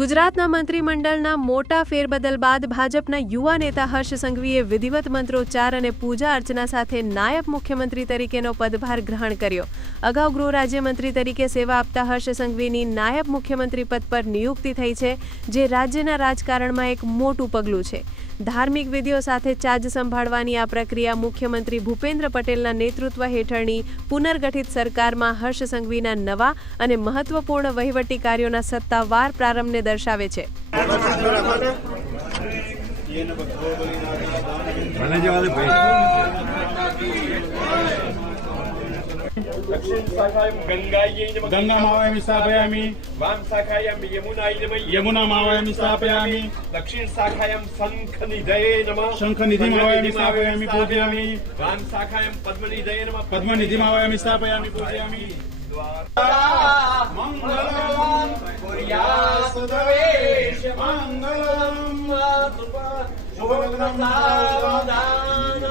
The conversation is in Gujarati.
ગુજરાતના મંત્રીમંડળના મોટા ફેરબદલ બાદ ભાજપના યુવા નેતા હર્ષ સંઘવીએ વિધિવત મંત્રોચ્ચાર અને પૂજા અર્ચના સાથે નાયબ મુખ્યમંત્રી તરીકેનો પદભાર ગ્રહણ કર્યો। અગાઉ ગૃહ રાજ્યમંત્રી તરીકે સેવા આપતા હર્ષ સંઘવીની નાયબ મુખ્યમંત્રી પદ પર નિયુક્તિ થઈ છે, જે રાજ્યના રાજકારણમાં એક મોટું પગલું છે। ધાર્મિક વિધિઓ સાથે ચાર્જ સંભાળવાની આ પ્રક્રિયા મુખ્યમંત્રી ભૂપેન્દ્ર પટેલના નેતૃત્વ હેઠળની પુનર્ગઠિત સરકારમાં હર્ષ સંઘવીના નવા અને મહત્વપૂર્ણ વહીવટી કાર્યોના સત્તાવાર પ્રારંભને દર્શાવે છે। दक्षिण शाखायां गंगायै नमः गंगा मावयामि स्थापयामि। वाम शाखायां यमुनायै नमः यमुना मावयामि स्थापयामि। दक्षिण शाखायां शंखनिधये नमः शंखनिधि मावयामि स्थापयामि पूजयामि। वाम शाखायां पद्मनिधये नमः पद्मनिधि मावयामि स्थापयामि पूजयामि। मंगलम कुर्यास्तु देवेश मंगलम शुभम सावधान।